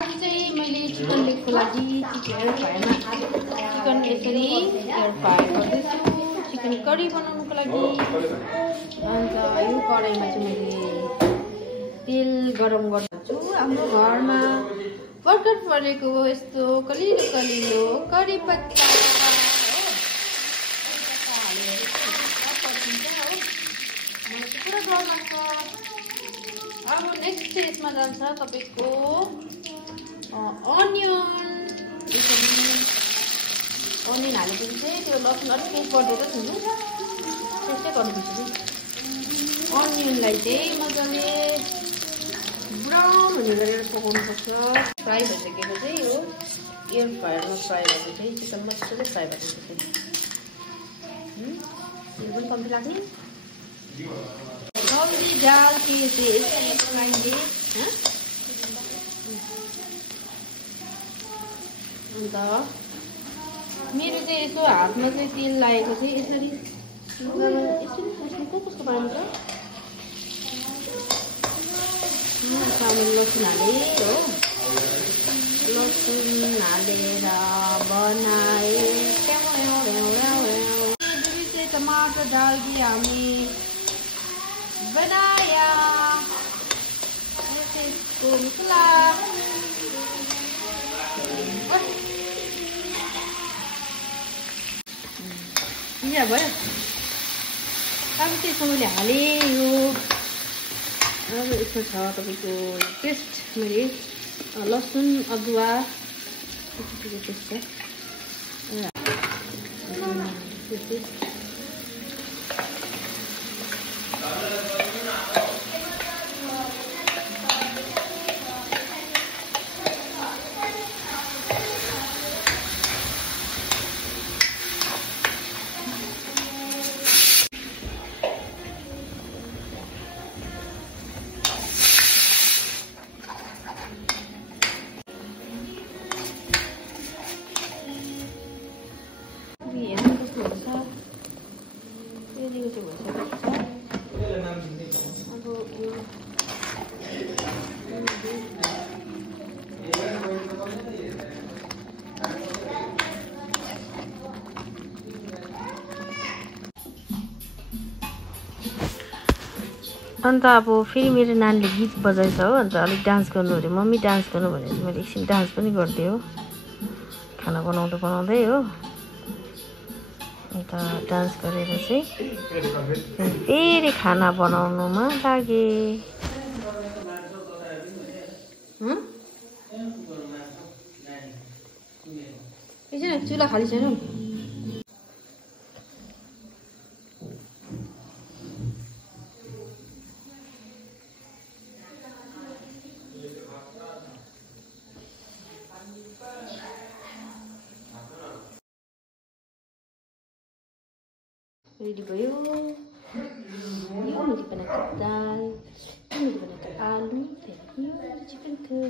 चाहिँ मैले चिकन लेगको लागि एयर फ्रायरमा चिकन यसरी एयर फ्राई गर्दैछु चिकन करी बनाउनुको लागि। अन्त यो कराईमा चाहिँ मैले तेल गरम गर्छु। हाम्रो घरमा भर्खर परेको यस्तो कलिलो कलिलो करी पत्ता अब नेक्स्ट चाहिँ यसमा जान्छ तपाईको अनियन हालेपछि चाहिँ त्यो लसुन अलिक पेस्ट गरिदिएर छुनु त्यस्तै गर्नुपर्छ। अनियनलाई चाहिँ मजाले ब्राउन हुने गरेर पकाउनुपर्छ। फ्राई भइसकेको चाहिँ हो एयर फ्रायरमा फ्राई भएको चाहिँ चिकन मजाले फ्राई भएको चाहिँ यो पनि कम्ती लाग्ने सब्जी दाल के चाहिँ खाइले अन्त मेरो चाहिँ यसो हातमा चाहिँ तेल लागेको चाहिँ यसरी पुस्ने कसको पानी छ लसुन हाले हो लसुन हालेर बनाए टमाटर डाल दिए हमें बनाया इसको निकला भयो। अब त्यसमा मैले हालेँ यो अब यसमा छ तपाईँको पेस्ट मैले लसुन अदुवा पेस्ट छ अन्त अब फेरि मेरो नानीले गीत बजाइछ हो। अन्त अलिक डान्स गर्नु अरे मम्मी डान्स गर्नु भने चाहिँ मैले एकछिन डान्स पनि गरिदिएँ हो खाना बनाउँदै हो। अन्त डान्स गरेर चाहिँ फेरि खाना बनाउनुमा लागेँ। एकछिन चुला खाली छैन रेडी भयो। यो मैले बनाएको दाल, यो मैले बनाएको आलु, चिकन करी।